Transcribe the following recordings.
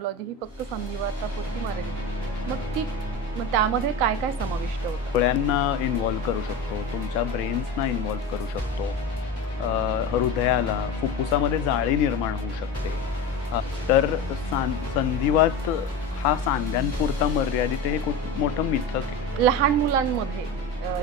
Neurology ही फक्त संधिवातापुरती मर्यादित. मग त्यामध्ये काय काय समाविष्ट होतं? डोळ्यांना इन्व्हॉल्व करू शकतो, तुमच्या ब्रेन्सना इन्व्हॉल्व करू शकतो, हृदयाला, फुफ्फुसामध्ये जाळी निर्माण होऊ शकते. तर संधिवात हा सांध्यांपुरता मर्यादित हे खूप मोठं मिथक आहे. लहान मुलांमध्ये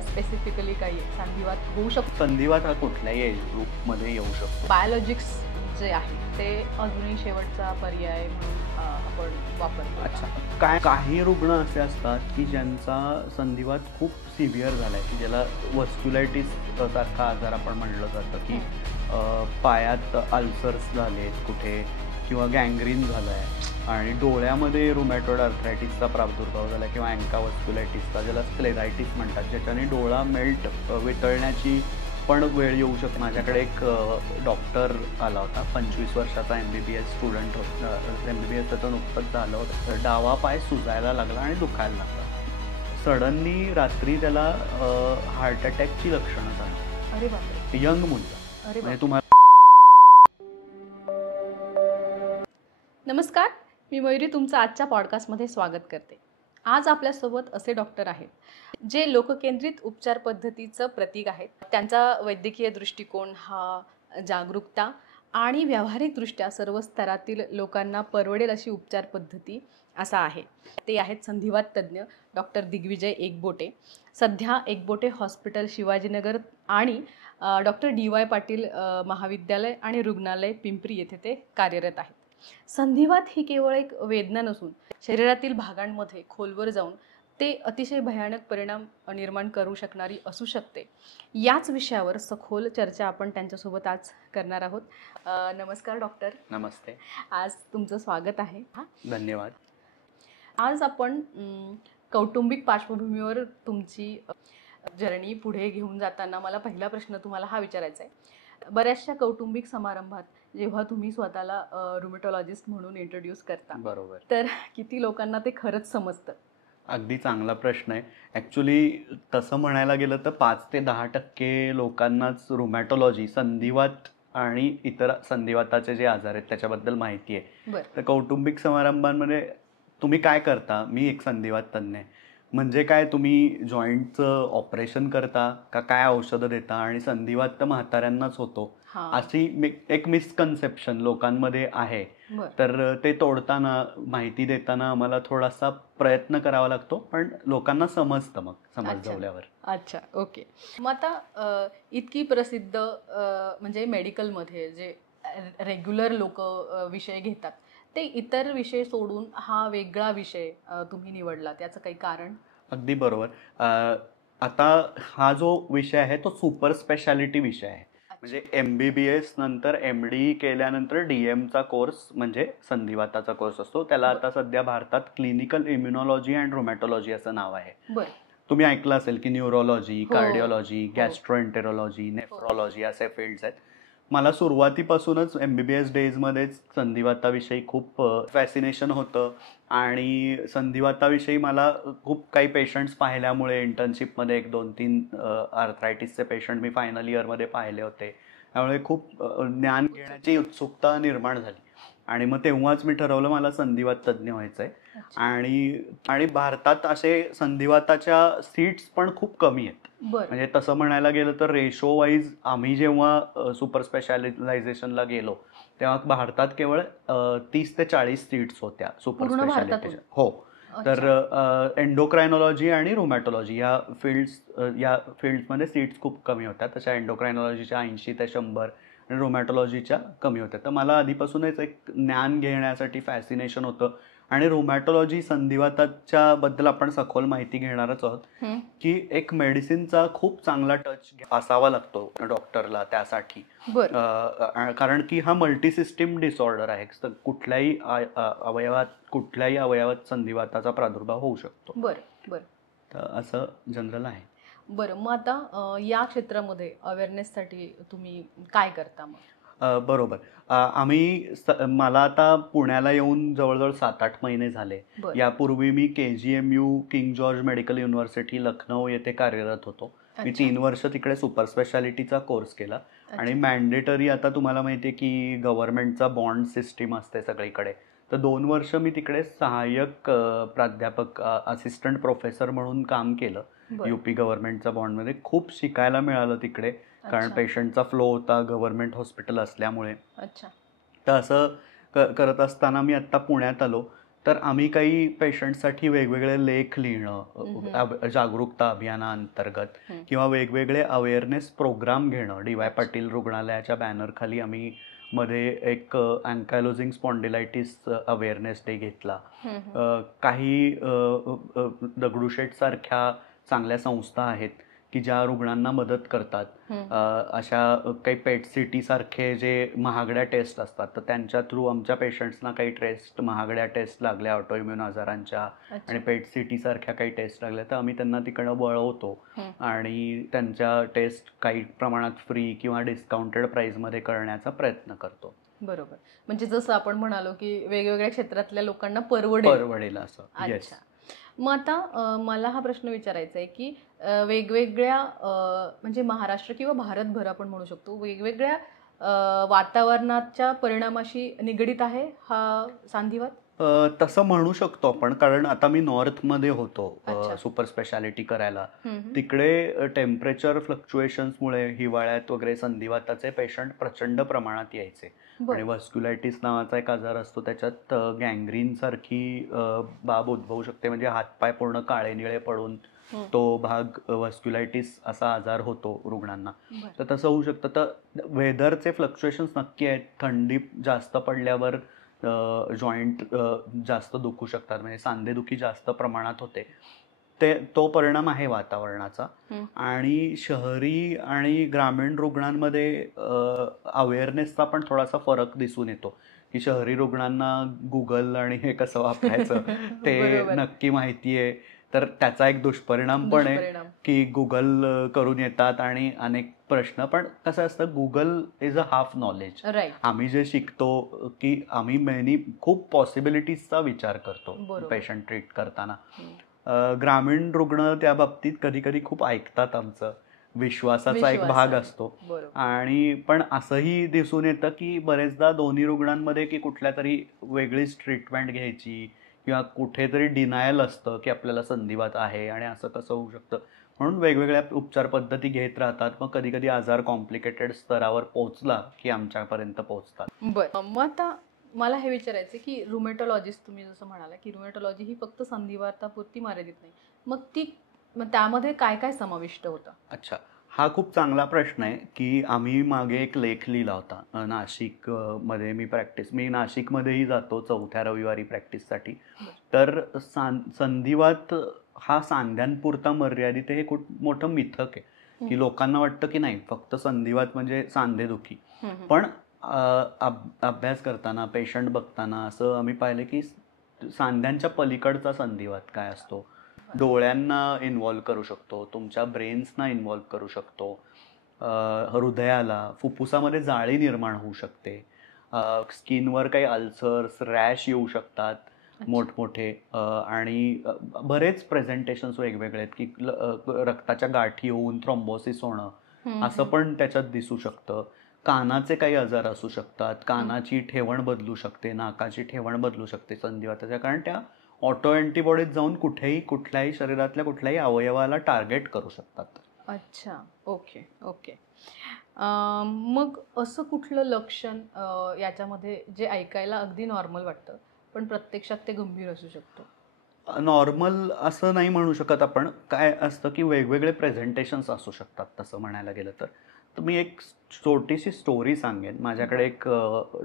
स्पेसिफिकली काही संधिवात होऊ शकतो? संधिवात हा कुठल्याही एज ग्रुपमध्ये येऊ शकतो. बायोलॉजिक्स जे आहे ते अजूनही शेवटचा पर्याय म्हणून आपण वापरतो. अच्छा, काही रुग्ण असे असतात की ज्यांचा संधिवात खूप सिव्हिअर झाला आहे, की ज्याला वस्क्युलायटिस सारखा आजार आपण म्हणलं जातं, की पायात अल्सर्स झाले कुठे किंवा गँग्रीन झालं आहे आणि डोळ्यामध्ये रुमॅटॉइड आर्थरायटिसचा प्रादुर्भाव झाला किंवा अँकावस्क्युलायटिसचा, ज्याला स्क्लेरायटिस म्हणतात, ज्याच्याने डोळा मेल्ट वितळण्याची पण वेळ येऊ शकते. माझ्याकडे एक डॉक्टर आला होता, 25 वर्षाचा MBBS स्टुडंट होता. MBBS त्याचं नुकतंच झालं होतं. डावा पाय सुजायला लागला आणि दुखायला लागला. सडनली रात्री त्याला हार्ट अटॅकची लक्षणं झाली. अरे बापरे. यंग मुलगा. म्हणजे तुम्हाला. नमस्कार, मी मयुरी तुमचं आजच्या पॉडकास्टमध्ये स्वागत करते. आज आपल्यासोबत असे डॉक्टर आहेत जे लोककेंद्रित उपचार पद्धतीचं प्रतीक आहेत. त्यांचा वैद्यकीय दृष्टिकोन हा जागरूकता आणि व्यावहारिकदृष्ट्या सर्व स्तरातील लोकांना परवडेल अशी उपचार पद्धती असा आहे. ते आहेत संधिवात तज्ज्ञ डॉक्टर दिग्विजय एकबोटे. सध्या एकबोटे हॉस्पिटल शिवाजीनगर आणि डॉक्टर DY पाटील महाविद्यालय आणि रुग्णालय पिंपरी येथे ते कार्यरत आहेत. संधिवात ही केवळ एक वेदना नसून शरीरातील भागांमध्ये खोलवर जाऊन ते अतिशय भयानक परिणाम निर्माण करू शकणारी असू शकते. याच विषयावर सखोल चर्चा आपण त्यांच्यासोबत आज करणार आहोत. नमस्कार डॉक्टर. नमस्ते. आज तुमचं स्वागत आहे. धन्यवाद. आज आपण कौटुंबिक पार्श्वभूमीवर तुमची जर्नी पुढे घेऊन जाताना मला पहिला प्रश्न तुम्हाला हा विचारायचा आहे. बऱ्याचशा कौटुंबिक समारंभात जेव्हा तुम्ही स्वतःला रुमेटॉलॉजिस्ट म्हणून इंट्रोड्यूस करता, बरोबर, तर किती लोकांना ते खरंच समजतं? अगदी चांगला प्रश्न आहे. ॲक्च्युली तसं म्हणायला गेलं तर 5 ते 10% लोकांनाच रुमॅटॉलॉजी, संधिवात आणि इतर संधिवाताचे जे आजार आहेत त्याच्याबद्दल माहिती आहे. तर कौटुंबिक समारंभांमध्ये तुम्ही काय करता? मी एक संधिवात तज्ञ आहे. म्हणजे काय, तुम्ही जॉईंटचं ऑपरेशन करता का काय औषधं देता आणि संधिवात तर म्हाताऱ्यांनाच होतो अशी एक मिसकन्सेप्शन लोकांमध्ये आहे. तर ते तोडताना, माहिती देताना आम्हाला थोडासा प्रयत्न करावा लागतो, पण लोकांना समजतं मग समजल्यावर. अच्छा, ओके. मग आता इतकी प्रसिद्ध म्हणजे मेडिकलमध्ये जे रेग्युलर लोक विषय घेतात ते इतर विषय सोडून हा वेगळा विषय तुम्ही निवडला, त्याचं काही कारण? अगदी बरोबर. आता हा जो विषय आहे तो सुपर स्पेशालिटी विषय आहे. म्हणजे MBBS नंतर MD केल्यानंतर DM चा कोर्स म्हणजे संधिवाताचा कोर्स असतो. त्याला आता सध्या भारतात क्लिनिकल इम्युनॉलॉजी अँड रुमॅटॉलॉजी असं नाव आहे. तुम्ही ऐकलं असेल की न्यूरोलॉजी, कार्डिओलॉजी, गॅस्ट्रोएंटेरोलॉजी, नेफ्रॉलॉजी असे फील्ड्स आहेत. मला सुरुवातीपासूनच MBBS डेजमध्येच संधिवाताविषयी खूप फॅसिनेशन होतं आणि संधिवाताविषयी मला खूप काही पेशंट्स पाहिल्यामुळे इंटर्नशिपमध्ये 1-2-3 आर्थरायटिसचे पेशंट मी फायनल इयरमध्ये पाहिले होते. त्यामुळे खूप ज्ञान घेण्याची उत्सुकता निर्माण झाली आणि मग तेव्हाच मी ठरवलं मला संधिवात तज्ज्ञ व्हायचं आहे. आणि भारतात असे संधिवाताच्या सीट्स पण खूप कमी आहेत. म्हणजे तसं म्हणायला गेलं तर रेशो वाईज आम्ही जेव्हा सुपर स्पेशालायझेशनला गेलो तेव्हा भारतात केवळ 30 ते 40 सीट्स होत्या सुपर स्पेशालिटी. हो. तर एंडोक्रायनॉलॉजी आणि रुमॅटॉलॉजी या फील्ड्समध्ये सीट्स खूप कमी होत्या. तशा एंडोक्रायनॉलॉजीच्या 80 ते 100 आणि रुमॅटॉलॉजीच्या कमी होत्या. तर मला आधीपासूनच एक ज्ञान घेण्यासाठी फॅसिनेशन होतं आणि रुमॅटॉलॉजी, संधिवाताच्या बद्दल आपण सखोल माहिती घेणारच आहोत की एक मेडिसिनचा खूप चांगला टच असावा लागतो डॉक्टरला त्यासाठी. कारण की हा मल्टीसिस्टीम डिसऑर्डर आहे. कुठल्याही अवयवात संधिवाताचा प्रादुर्भाव होऊ शकतो. तर असं जनरल आहे. बरं, मग आता या क्षेत्रामध्ये अवेअरनेससाठी तुम्ही काय करता मग? बरोबर. मला आता पुण्याला येऊन जवळजवळ 7-8 महिने झाले. यापूर्वी मी KGMU, king George medical university Lucknow येथे कार्यरत होतो. मी 3 वर्ष तिकडे सुपर स्पेशालिटीचा कोर्स केला आणि मॅन्डेटरी, आता तुम्हाला माहिती आहे की गव्हर्नमेंटचा बॉन्ड सिस्टीम असते सगळीकडे. तर 2 वर्ष मी तिकडे सहाय्यक प्राध्यापक असिस्टंट प्रोफेसर म्हणून काम केलं बरं. UP गव्हर्नमेंटच्या बॉन्डमध्ये. खूप शिकायला मिळालं तिकडे, कारण अच्छा. पेशंटचा फ्लो होता गव्हर्नमेंट हॉस्पिटल असल्यामुळे. अच्छा. तर असं करत असताना मी आत्ता पुण्यात आलो, तर आम्ही काही पेशंटसाठी वेगवेगळे लेख लिहिणं, जागरूकता अभियानाअंतर्गत किंवा वेगवेगळे अवेअरनेस प्रोग्राम घेणं. DY पाटील रुग्णालयाच्या बॅनरखाली आम्ही मध्ये एक अँकायलोजिंग स्पॉन्डिलायटिस अवेअरनेस डे घेतला. काही दगडूशेठ सारख्या चांगल्या संस्था आहेत की ज्या रुग्णांना मदत करतात. अशा काही पेट सिटी सारखे जे महागड्या टेस्ट असतात, तर त्यांच्या थ्रू आमच्या पेशंट्सना काही महागड्या टेस्ट लागल्या ऑटोइम्युन आजारांच्या आणि पेट सिटी सारख्या काही टेस्ट लागल्या, तर आम्ही त्यांना तिकडं वळवतो आणि त्यांच्या टेस्ट काही प्रमाणात फ्री किंवा डिस्काउंटेड प्राइसमध्ये करण्याचा प्रयत्न करतो. बरोबर. म्हणजे जसं आपण म्हणालो की वेगवेगळ्या क्षेत्रातल्या लोकांना परवडेल असं. अच्छा. मग आता मला हा प्रश्न विचारायचा आहे की वेगवेगळ्या म्हणजे महाराष्ट्र किंवा भारतभर आपण म्हणू शकतो वेगवेगळ्या वातावरणाच्या परिणामाशी निगडीत आहे हा सांधिवात? तसं म्हणू शकतो आपण, कारण आता मी नॉर्थमध्ये होतो सुपर स्पेशालिटी करायला. तिकडे टेम्परेचर फ्लक्च्युएशन्समुळे हिवाळ्यात वगैरे संधिवाताचे पेशंट प्रचंड प्रमाणात यायचे. आणि व्हस्क्युलायटिस नावाचा एक आजार असतो, त्याच्यात गँग्रीन सारखी बाब उद्भवू शकते, म्हणजे हातपाय पूर्ण काळे निळे पडून तो भाग व्हस्क्युलायटिस असा आजार होतो रुग्णांना. तर तसं होऊ शकतं. तर वेदरचे फ्लक्च्युएशन्स नक्की आहेत. थंडी जास्त पडल्यावर जॉईंट जास्त दुखू शकतात, म्हणजे सांधेदुखी जास्त प्रमाणात होते. तो परिणाम आहे वातावरणाचा. आणि शहरी आणि ग्रामीण रुग्णांमध्ये अवेअरनेसचा पण थोडासा फरक दिसून येतो, की शहरी रुग्णांना गुगल आणि हे कसं वापरायचं ते नक्की माहिती आहे. तर त्याचा एक दुष्परिणाम पण आहे की गुगल करून येतात आणि अनेक प्रश्न. पण कसं असतं, Google is a half knowledge. आम्ही जे शिकतो की आम्ही खूप पॉसिबिलिटीजचा विचार करतो पेशंट ट्रीट करताना. ग्रामीण रुग्ण त्या बाबतीत कधी कधी खूप ऐकतात आमचं, विश्वासाचा एक भाग असतो. आणि पण असंही दिसून येतं की बरेचदा दोन्ही रुग्णांमध्ये की कुठल्या तरी वेगळीच ट्रीटमेंट घ्यायची किंवा कुठेतरी डिनायल असतं की आपल्याला संधिवात आहे आणि असं कसं होऊ शकतं, म्हणून वेगवेगळ्या उपचार पद्धती घेत राहतात. मग कधी कधी आजार कॉम्प्लिकेटेड स्तरावर पोहोचला की आमच्यापर्यंत पोहोचतात. मग आता मला हे विचारायचं की रुमेटॉलॉजिस्ट, तुम्ही जसं म्हणाला की रुमेटॉलॉजी ही फक्त संधिवातापुरती मर्यादित नाही, मग त्यामध्ये काय काय समाविष्ट होतं? अच्छा, हा खूप चांगला प्रश्न आहे की आम्ही मागे एक लेख लिहिला होता नाशिकमध्ये. मी नाशिकमध्येही जातो 4थ्या रविवारी प्रॅक्टिससाठी. तर संधिवात हा सांध्यांपुरता मर्यादित आहे, हे खूप मोठं मिथक आहे की लोकांना वाटतं की नाही फक्त संधिवात म्हणजे सांधेदुखी. पण अभ्यास करताना पेशंट बघताना असं आम्ही पाहिलं की सांध्यांच्या पलीकडचा संधिवात काय असतो, डोळ्यांना इन्व्हॉल्व करू शकतो, तुमच्या ब्रेन्सना इन्व्हॉल्व करू शकतो, हृदयाला, फुफ्फुसामध्ये जाळी निर्माण होऊ शकते, स्किनवर काही अल्सर्स रॅश येऊ शकतात मोठमोठे, आणि बरेच प्रेझेंटेशन्स वेगवेगळे आहेत की रक्ताच्या गाठी होऊन थ्रोम्बोसिस होणं असं पण त्याच्यात दिसू शकतं. कानाचे काही आजार असू शकतात, कानाची ठेवण बदलू शकते, नाकाची ठेवण बदलू शकते संधिवाताच्या, कारण त्या ऑटो अँटीबॉडीज जाऊन कुठल्याही शरीरातल्या कुठल्याही अवयवाला टार्गेट करू शकतात. अच्छा, ओके. मग असं कुठलं लक्षण याच्यामध्ये जे ऐकायला अगदी नॉर्मल वाटतं पण प्रत्यक्षात ते गंभीर असू शकतो? नॉर्मल असं नाही म्हणू शकत आपण. काय असतं की वेगवेगळे प्रेझेंटेशन्स असू शकतात तसं म्हणायला गेलं तर. मी एक छोटीशी स्टोरी सांगेन. माझ्याकडे एक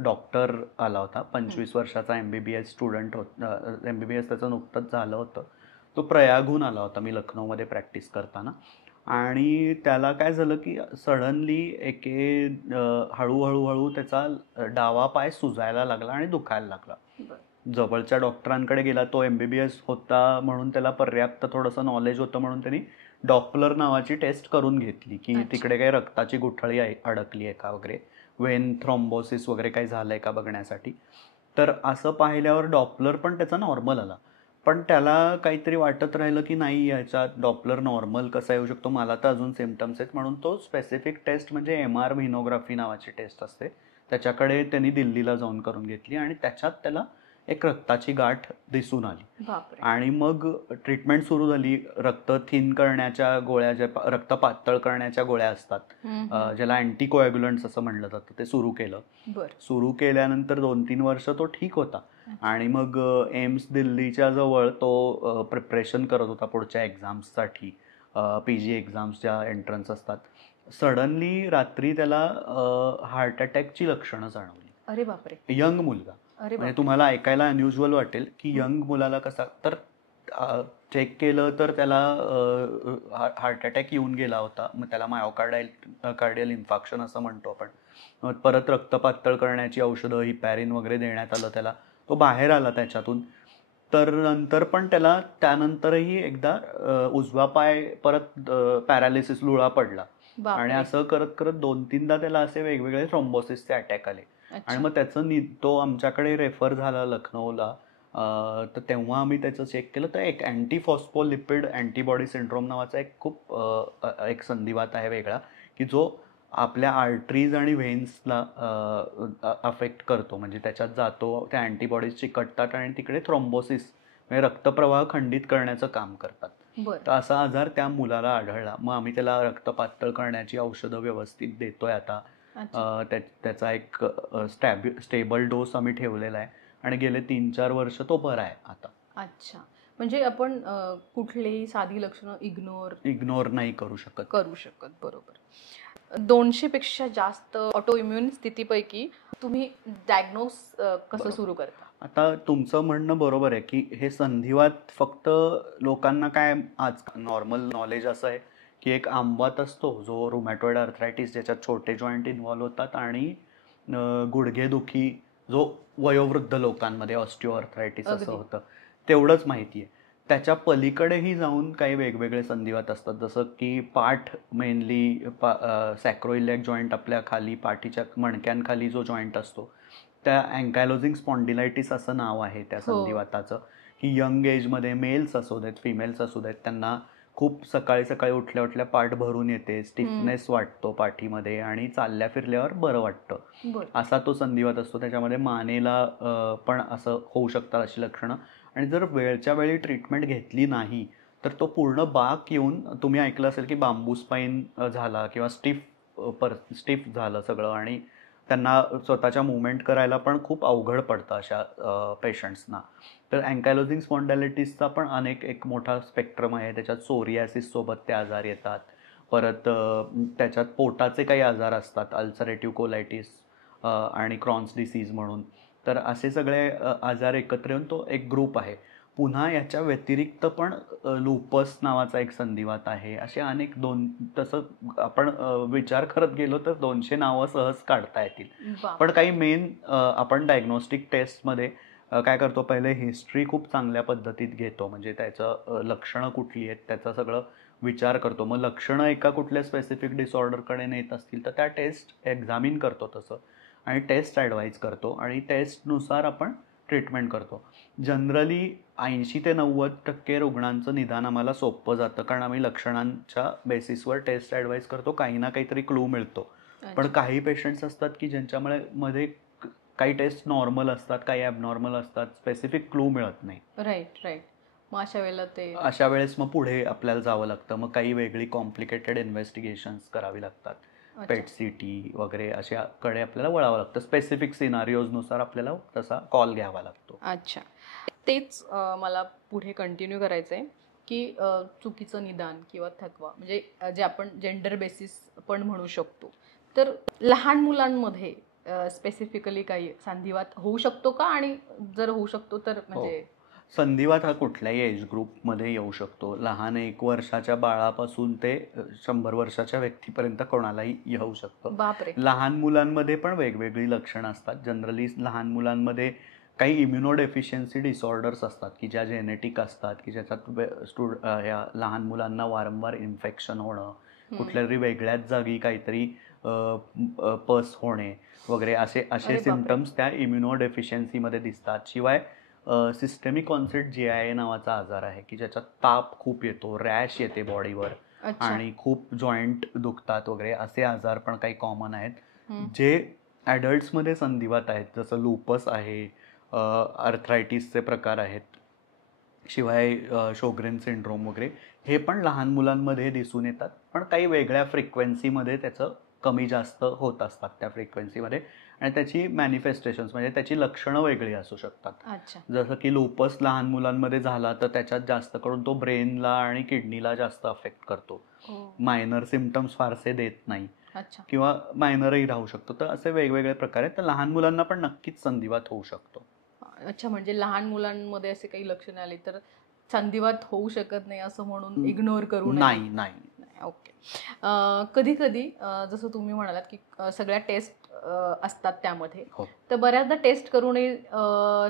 डॉक्टर आला होता, 25 वर्षाचा MBBS स्टुडंट होता. MBBS त्याचं नुकतंच झालं होतं. तो प्रयागहून आला होता मी लखनौमध्ये प्रॅक्टिस करताना. आणि त्याला काय झालं की सडनली हळूहळू त्याचा डावा पाय सुजायला लागला आणि दुखायला लागला. जवळच्या डॉक्टरांकडे गेला. तो MBBS होता म्हणून त्याला पर्याप्त थोडंसं नॉलेज होतं, म्हणून त्यांनी डॉपलर नावाची टेस्ट करून घेतली की तिकडे काही रक्ताची गुठळी अडकली आहे का वगैरे, वेन थ्रोम्बोसिस वगैरे काही झालंय का बघण्यासाठी. तर असं पाहिल्यावर डॉपलर पण त्याचा नॉर्मल आला. पण त्याला काहीतरी वाटत राहिलं की नाही याच्यात डॉपलर नॉर्मल कसा येऊ शकतो, मला तर अजून सिम्पटम्स आहेत. म्हणून तो स्पेसिफिक टेस्ट म्हणजे MR व्हिनोग्राफी नावाची टेस्ट असते, त्याच्याकडे त्यांनी दिल्लीला जाऊन करून घेतली आणि त्याच्यात त्याला एक रक्ताची गाठ दिसून आली. बापरे. आणि मग ट्रीटमेंट सुरू झाली. रक्त थिन करण्याच्या गोळ्या, ज्या रक्त पातळ करण्याच्या गोळ्या असतात, ज्याला अँटीकोॲग्युलंट्स असं म्हणलं जातं, ते सुरू केलं. सुरू केल्यानंतर 2-3 वर्ष तो ठीक होता. आणि मग एम्स दिल्लीच्या जवळ तो प्रिपरेशन करत होता पुढच्या एक्झाम्ससाठी, PG एक्झाम्स ज्या एंट्रन्स असतात. सडनली रात्री त्याला हार्ट अटॅकची लक्षणं जाणवली. अरे बापरे. यंग मुलगा. म्हणजे तुम्हाला ऐकायला अनयुज्युअल वाटेल की यंग मुलाला कसा, तर चेक केलं तर त्याला हार्ट अटॅक येऊन गेला होता. मग त्याला मायोकार्डियल इन्फार्क्शन असं म्हणतो आपण. परत रक्त पातळ करण्याची औषधं, हिपॅरिन वगैरे देण्यात आलं त्याला. तो बाहेर आला त्याच्यातून. तर नंतर पण त्याला त्यानंतरही एकदा उजवा पाय परत पॅरालिसिस, लुळा पडला. आणि असं करत करत 2-3दा त्याला असे वेगवेगळे थ्रोम्बोसिसचे अटॅक आले. आणि मग त्याचं तो आमच्याकडे रेफर झाला लखनौला. तर तेव्हा आम्ही त्याचं चेक केलं, तर एक अँटीफॉस्फोलिपिड अँटीबॉडी सिंड्रोम नावाचा एक संधिवात आहे वेगळा, की जो आपल्या आर्टरीज आणि व्हेन्सला अफेक्ट करतो. म्हणजे त्याच्यात जातो, त्या अँटीबॉडीज चिकटतात आणि तिकडे थ्रोम्बोसिस म्हणजे रक्तप्रवाह खंडित करण्याचं काम करतात. तर असा आजार त्या मुलाला आढळला. मग आम्ही त्याला रक्त पातळ करण्याची औषधं व्यवस्थित देतोय आता. त्याचा एक स्टेबल डोस आम्ही ठेवलेला आहे आणि गेले 3-4 वर्ष तो बरा आहे आता. अच्छा. म्हणजे आपण कुठलीही साधी लक्षणं इग्नोर नाही करू शकत. बरोबर. 200 पेक्षा जास्त ऑटो इम्युन स्थितीपैकी तुम्ही डायग्नोज कसं सुरू करता? आता तुमचं म्हणणं बरोबर आहे की हे संधिवात फक्त लोकांना काय आज नॉर्मल नॉलेज असं आहे की एक आंबात असतो जो रुमॅटॉइड आर्थरायटिस, ज्याच्यात छोटे जॉईंट इन्व्हॉल्व्ह होतात, आणि गुडघेदुखी जो वयोवृद्ध लोकांमध्ये ऑस्टिओआर्थरायटिस असं होतं, तेवढंच माहिती आहे. त्याच्या पलीकडेही जाऊन काही वेगवेगळे संधिवात असतात, जसं की पाठ, मेनली सॅक्रोइलियाक जॉईंट, आपल्या खाली पाठीच्या मणक्यांखाली जो जॉईंट असतो, त्या अँकायलोजिंग स्पॉन्डिलायटिस असं नाव आहे त्या संधिवाताचं. की यंग एजमध्ये मेल्स असू देत, फिमेल्स असू देत, त्यांना खूप सकाळी सकाळी उठल्या उठल्या पाठ भरून येते, स्टिफनेस वाटतो पाठीमध्ये आणि चालल्या फिरल्यावर बरं वाटतं, असा तो संधिवात असतो. त्याच्यामध्ये मानेला पण असं होऊ शकतात अशी लक्षणं. आणि जर वेळच्या वेळी ट्रीटमेंट घेतली नाही तर तो पूर्ण बाक येऊन, तुम्ही ऐकलं असेल की बांबू स्पाईन झाला किंवा स्टिफ झालं सगळं, आणि त्यांना स्वतःच्या मुवमेंट करायला पण खूप अवघड पडतं अशा पेशंट्सना. तर अँकायलोजिंग स्पॉन्डायलिटिसचा पण एक मोठा स्पेक्ट्रम आहे. त्याच्यात सोरियासिस सोबत ते आजार येतात. परत त्याच्यात पोटाचे काही आजार असतात, अल्सरेटिव्ह कोलायटिस आणि क्रॉन्स डिसीज म्हणून. तर असे सगळे आजार एकत्र येऊन तो एक ग्रुप आहे. पुन्हा याच्या व्यतिरिक्त पण लुपस नावाचा एक संधिवात आहे. असे तसं आपण विचार करत गेलो तर 200 नावं सहज काढता येतील. पण काही मेन आपण डायग्नोस्टिक टेस्टमध्ये काय करतो, पहिले हिस्ट्री खूप चांगल्या पद्धतीत घेतो. म्हणजे त्याचं लक्षणं कुठली आहेत त्याचा सगळं विचार करतो. मग लक्षणं एका कुठल्या स्पेसिफिक डिसऑर्डरकडे नेत असतील तर त्या टेस्ट एक्झामिन करतो तसं, आणि टेस्ट ॲडवाईज करतो, आणि टेस्टनुसार आपण ट्रीटमेंट करतो. जनरली 80 ते 90% रुग्णांचं निदान आम्हाला सोपं जातं, कारण आम्ही लक्षणांच्या बेसिसवर टेस्ट ॲडवाईज करतो. काही ना काहीतरी क्लू मिळतो. पण काही पेशंट्स असतात की ज्यांच्यामध्ये काही टेस्ट नॉर्मल असतात, काही ॲबनॉर्मल असतात, स्पेसिफिक क्लू मिळत नाही. राईट. मग अशा वेळेस मग पुढे आपल्याला जावं लागतं. मग काही वेगळी कॉम्प्लिकेटेड इन्व्हेस्टिगेशन्स करावी लागतात, पेट CT वगैरे अशाकडे आपल्याला वळावं लागतं. स्पेसिफिक सिनारिओजनुसार आपल्याला तसा कॉल घ्यावा लागतो. अच्छा. तेच मला पुढे कंटिन्यू करायचं आहे की चुकीचं निदान किंवा थकवा, म्हणजे जे आपण जेंडर बेसिस पण म्हणू शकतो. तर लहान मुलांमध्ये स्पेसिफिकली काही संधिवात होऊ शकतो का? आणि जर होऊ शकतो तर म्हणजे संधिवात हा कुठल्याही एज ग्रुपमध्ये येऊ शकतो. लहान 1 वर्षाच्या बाळापासून ते 100 वर्षाच्या व्यक्तीपर्यंत कोणालाही येऊ शकतं. बापरे. लहान मुलांमध्ये पण वेगवेगळी लक्षणं असतात. जनरली लहान मुलांमध्ये काही इम्युनोडेफिशियन्सी डिसऑर्डर्स असतात की ज्या जेनेटिक असतात, की ज्याच्यात ह्या लहान मुलांना वारंवार इन्फेक्शन होणं, कुठल्या तरी वेगळ्याच जागी काहीतरी पस होणे वगैरे, असे सिम्पटम्स त्या इम्युनोडेफिशियन्सीमध्ये दिसतात. शिवाय सिस्टेमिक ऑन्सेट GIA नावाचा आजार आहे की ज्याच्यात ताप खूप येतो, रॅश येते बॉडीवर, आणि खूप जॉईंट दुखतात वगैरे, असे आजार पण काही कॉमन आहेत जे ॲडल्ट्समध्ये संधिवात आहेत. जसं लुपस आहे, आर्थरायटिसचे प्रकार आहेत, शिवाय शोग्रेन सिंड्रोम वगैरे हे पण लहान मुलांमध्ये दिसून येतात, पण काही वेगळ्या फ्रिक्वेन्सीमध्ये त्याचं कमी जास्त होत असतात त्या फ्रिक्वेन्सीमध्ये, आणि त्याची मॅनिफेस्टेशन्स म्हणजे त्याची लक्षणं वेगळी असू शकतात. अच्छा. जसं की लुपस लहान मुलांमध्ये झाला तर त्याच्यात जास्त करून तो ब्रेनला आणि किडनीला जास्त अफेक्ट करतो. मायनर सिम्पटम्स फारसे देत नाही अच्छा. किंवा मायनरही राहू शकतो. तर असे वेगवेगळे प्रकार आहेत. तर लहान मुलांना पण नक्कीच संधिवात होऊ शकतो. अच्छा, म्हणजे लहान मुलांमध्ये असे काही लक्षणे आली तर संधिवात होऊ शकत नाही असं म्हणून इग्नोर करू नये? नाही. ओके. कधी कधी जसं तुम्ही म्हणालात की सगळ्या टेस्ट असतात त्यामध्ये, हो. तर बऱ्याचदा टेस्ट करूनही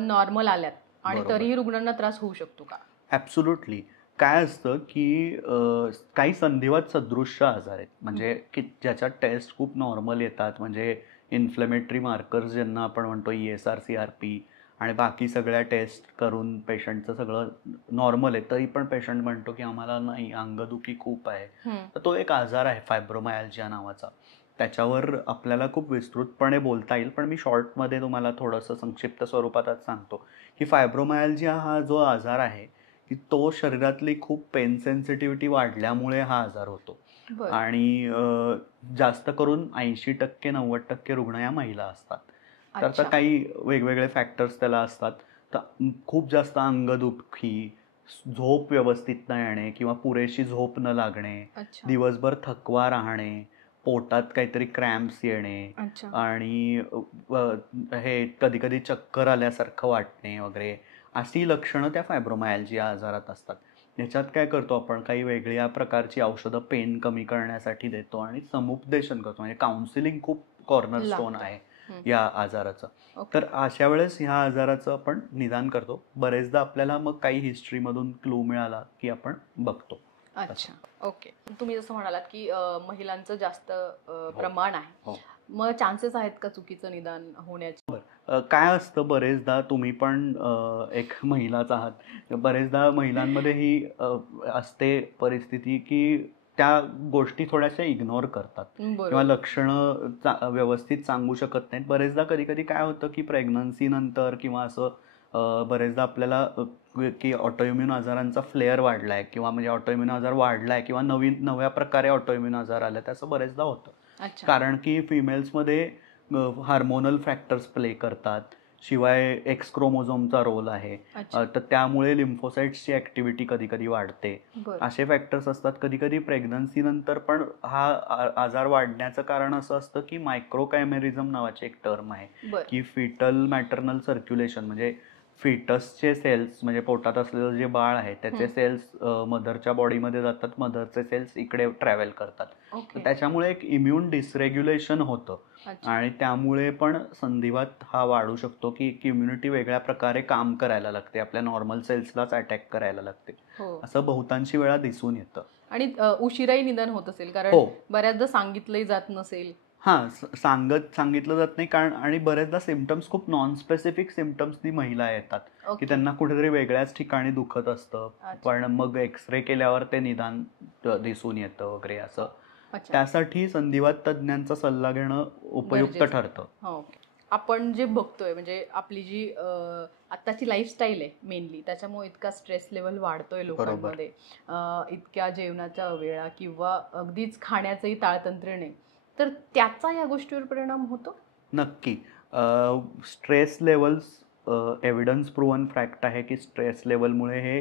नॉर्मल आल्यात आणि बरोबर. तरीही रुग्णांना त्रास होऊ शकतो का? ॲब्सोल्युटली. काय असतं की काही संधिवात सदृश्य आजार आहेत, म्हणजे की ज्याच्यात टेस्ट खूप नॉर्मल येतात, म्हणजे इन्फ्लेमेटरी मार्कर्स ज्यांना आपण म्हणतो ESR CRP, आणि बाकी सगळ्या टेस्ट करून पेशंटचं सगळं नॉर्मल आहे, तरी पण पेशंट म्हणतो की आम्हाला नाही, अंगदुखी खूप आहे. तर तो एक आजार आहे फायब्रोमायल्जिया नावाचा. त्याच्यावर आपल्याला खूप विस्तृतपणे बोलता येईल, पण मी शॉर्टमध्ये तुम्हाला थोडंसं संक्षिप्त स्वरूपात आज सांगतो की फायब्रोमायल्जिया हा जो आजार आहे की तो शरीरातली खूप पेन सेन्सिटिव्हिटी वाढल्यामुळे हा आजार होतो. बरं. आणि जास्त करून 80% 90% रुग्ण या महिला असतात. तर अच्छा. काही वेगवेगळे फॅक्टर्स त्याला असतात. तर खूप जास्त अंगदुखी, झोप व्यवस्थित न येणे किंवा पुरेशी झोप न लागणे, अच्छा. दिवसभर थकवा राहणे, पोटात काहीतरी क्रॅम्प्स येणे, अच्छा. आणि हे कधी कधी चक्कर आल्यासारखं वाटणे वगैरे, अशी लक्षणं त्या फायब्रोमायल्जिया आजारात असतात. याच्यात काय करतो आपण, काही वेगळ्या प्रकारची औषधं पेन कमी करण्यासाठी देतो आणि समुपदेशन करतो, म्हणजे काउन्सिलिंग खूप कॉर्नरस्टोन आहे या आजाराचं. तर अशा वेळेस ह्या आजाराचं आपण निदान करतो. बरेचदा आपल्याला मग काही हिस्ट्रीमधून क्लू मिळाला की आपण बघतो. अच्छा. ओके. तुम्ही जसं म्हणालात की महिलांचं जास्त प्रमाण आहे, मग चान्सेस आहेत का चुकीचं निदान होण्याचे? काय असतं, बरेचदा तुम्ही पण एक महिलाच आहात, बरेचदा महिलांमध्ये ही असते परिस्थिती की त्या गोष्टी थोड्याशा इग्नोर करतात किंवा लक्षणं व्यवस्थित सांगू शकत नाहीत. बरेचदा कधी कधी काय होतं की प्रेग्नन्सी नंतर किंवा असं बरेचदा आपल्याला की ऑटोइम्युन आजारांचा फ्लेअर वाढलाय किंवा म्हणजे ऑटोइम्युन आजार वाढलाय किंवा नव्या प्रकारे ऑटोइम्युन आजार आले, असं बरेचदा होतं. कारण की फिमेल्समध्ये हार्मोनल फॅक्टर्स प्ले करतात, शिवाय एक्स क्रोमोझोमचा रोल आहे, तर त्यामुळे लिम्फोसाइट्सची ऍक्टिव्हिटी कधी कधी वाढते. असे फॅक्टर्स असतात. कधी कधी प्रेग्नन्सी नंतर पण हा आजार वाढण्याचं कारण असं असतं की मायक्रोकायमेरिझम नावाची एक टर्म आहे की फिटल मॅटर्नल सर्क्युलेशन, म्हणजे फिटसचे सेल्स, म्हणजे पोटात असलेलं जे बाळ आहे त्याचे सेल्स मदरच्या बॉडीमध्ये जातात, मदरचे सेल्स इकडे ट्रॅव्हल करतात. त्याच्यामुळे एक इम्युन डिसरेग्युलेशन होतं आणि त्यामुळे पण संधिवात हा वाढू शकतो की इम्युनिटी वेगळ्या प्रकारे काम करायला लागते, आपल्या नॉर्मल सेल्सलाच अटॅक करायला लागते. असं बहुतांशी वेळा दिसून येतं. आणि उशिराही निदान होत असेल, कारण बऱ्याचदा सांगितलंही जात नसेल. सांगितलं जात नाही, कारण आणि बरेचदा सिम्पटम्स खूप नॉन स्पेसिफिक सिम्पटम्सनी महिला येतात की त्यांना कुठेतरी वेगळ्याच ठिकाणी दुखत असतं, पण मग एक्सरे केल्यावर ते निदान दिसून येतं वगैरे असं. त्यासाठी संधिवात तज्ज्ञांचा सल्ला घेणं उपयुक्त ठरतं. आपण जे बघतोय, म्हणजे आपली जी आत्ताची लाईफस्टाईल आहे मेनली, त्याच्यामुळे इतका स्ट्रेस लेवल वाढतोय लोकांमध्ये, इतक्या जेवणाच्या वेळा किंवा अगदीच खाण्याचंही ताळतंत्र नाही, तर त्याचा या गोष्टीवर परिणाम होतो? नक्की. Stress levels, evidence proven fact आहे की स्ट्रेस लेवलमुळे हे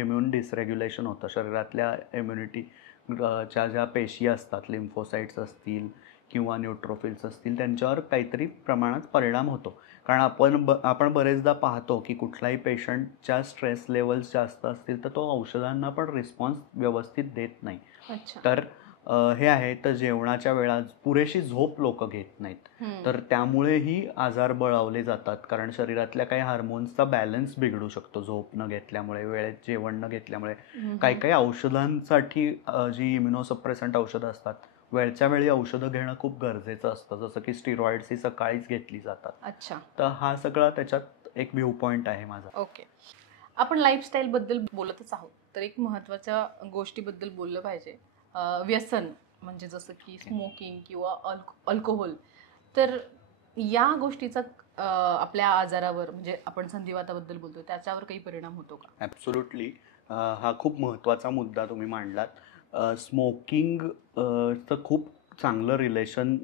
इम्युन डिसरेग्युलेशन होतं. शरीरातल्या इम्युनिटीच्या ज्या पेशी असतात, लिम्फोसाइट्स असतील किंवा न्यूट्रोफिल्स असतील, त्यांच्यावर काहीतरी प्रमाणात परिणाम होतो. कारण आपण बरेचदा पाहतो की कुठलाही पेशंटच्या स्ट्रेस लेवल्स जास्त असतील तर तो औषधांना पण रिस्पॉन्स व्यवस्थित देत नाही. तर हे आहे, तर जेवणाच्या वेळा पुरेशी झोप लोक घेत नाहीत, तर त्यामुळेही आजार बळावले जातात. कारण शरीरातल्या काही हार्मोन्सचा बॅलन्स बिघडू शकतो झोप न घेतल्यामुळे, वेळेत जेवण न घेतल्यामुळे. काही औषधांसाठी जी इम्युनोसप्रेसंट औषधं असतात, वेळच्या वेळी औषधं घेणं खूप गरजेचं असतं, जसं की स्टिरॉइड्स ही सकाळीच घेतली जातात. तर हा सगळा त्याच्यात एक व्ह्यू पॉइंट आहे माझा. ओके. आपण लाईफस्टाईल बद्दल बोलतच आहोत, तर एक महत्त्वाच्या गोष्टीबद्दल बोललं पाहिजे, व्यसन, म्हणजे जसं की स्मोकिंग किंवा अल्कोहोल. तर या गोष्टीचा आपल्या आजारावर, म्हणजे आपण संधिवाताबद्दल बोलतो, त्याच्यावर काही परिणाम होतो का? ॲब्सोल्युटली. हा खूप महत्त्वाचा मुद्दा तुम्ही मांडलात. स्मोकिंग चं खूप चांगलं रिलेशन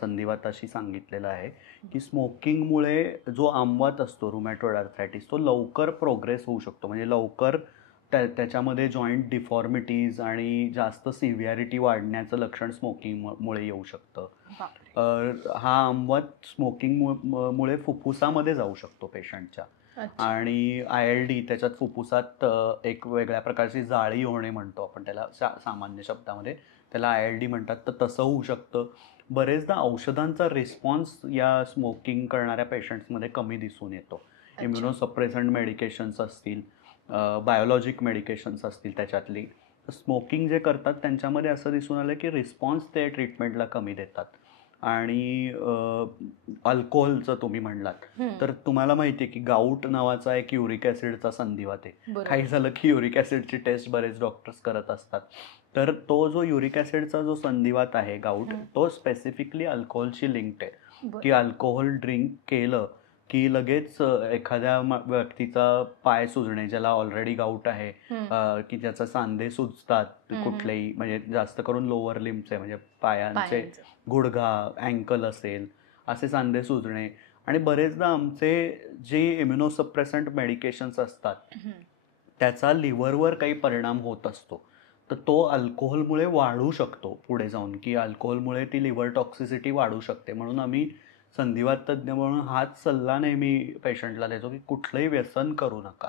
संधिवाताशी सांगितलेलं आहे, की स्मोकिंगमुळे जो आमवात असतो रुमॅटॉइड आर्थरायटिस तो लवकर प्रोग्रेस होऊ शकतो. म्हणजे लवकर त्याच्यामध्ये जॉईंट डिफॉर्मिटीज आणि जास्त सिव्हिॲरिटी वाढण्याचं लक्षण स्मोकिंगमुळे येऊ शकतं. हा आमवात स्मोकिंगमुळे फुफ्फुसामध्ये जाऊ शकतो पेशंटच्या. अच्छा. आणि ILD त्याच्यात फुफ्फुसात एक वेगळ्या प्रकारची जाळी होणे म्हणतो आपण त्याला सामान्य शब्दामध्ये, त्याला ILD म्हणतात. तर तसं होऊ शकतं. बरेचदा औषधांचा रिस्पॉन्स या स्मोकिंग करणाऱ्या पेशंट्समध्ये कमी दिसून येतो. इम्युनोसप्रेसंट मेडिकेशन्स असतील, बायोलॉजिक मेडिकेशन्स असतील त्याच्यातली. स्मोकिंग जे करतात त्यांच्यामध्ये असं दिसून आलं की रिस्पॉन्स ते ट्रीटमेंटला कमी देतात. आणि अल्कोहोलचं तुम्ही म्हणलात, तर तुम्हाला माहिती आहे की गाऊट नावाचा एक युरिक ॲसिडचा संधिवात आहे. काही झालं की युरिक ॲसिडची टेस्ट बरेच डॉक्टर्स करत असतात. तर तो जो युरिक ॲसिडचा जो संधिवात आहे गाऊट, तो स्पेसिफिकली अल्कोहोलशी लिंक्ड आहे. की अल्कोहोल ड्रिंक केलं की लगेच एखाद्या व्यक्तीचा पाय सुजणे, ज्याला ऑलरेडी गाऊट आहे, की ज्याचा सांधे सुजतात कुठलेही, म्हणजे जास्त करून लोअर लिम्बचे, म्हणजे पायांचे, गुडघा, अँकल असेल, असे सांधे सुजणे. आणि बरेचदा आमचे जे इम्युनोसप्रेसंट मेडिकेशन्स असतात त्याचा लिव्हरवर काही परिणाम होत असतो. तर तो अल्कोहोलमुळे वाढू शकतो पुढे जाऊन, की अल्कोहोलमुळे ती लिव्हर टॉक्सिसिटी वाढू शकते. म्हणून आम्ही संधिवात तज्ज्ञ म्हणून हाच सल्ला नेहमी पेशंटला देतो की कुठलंही व्यसन करू नका,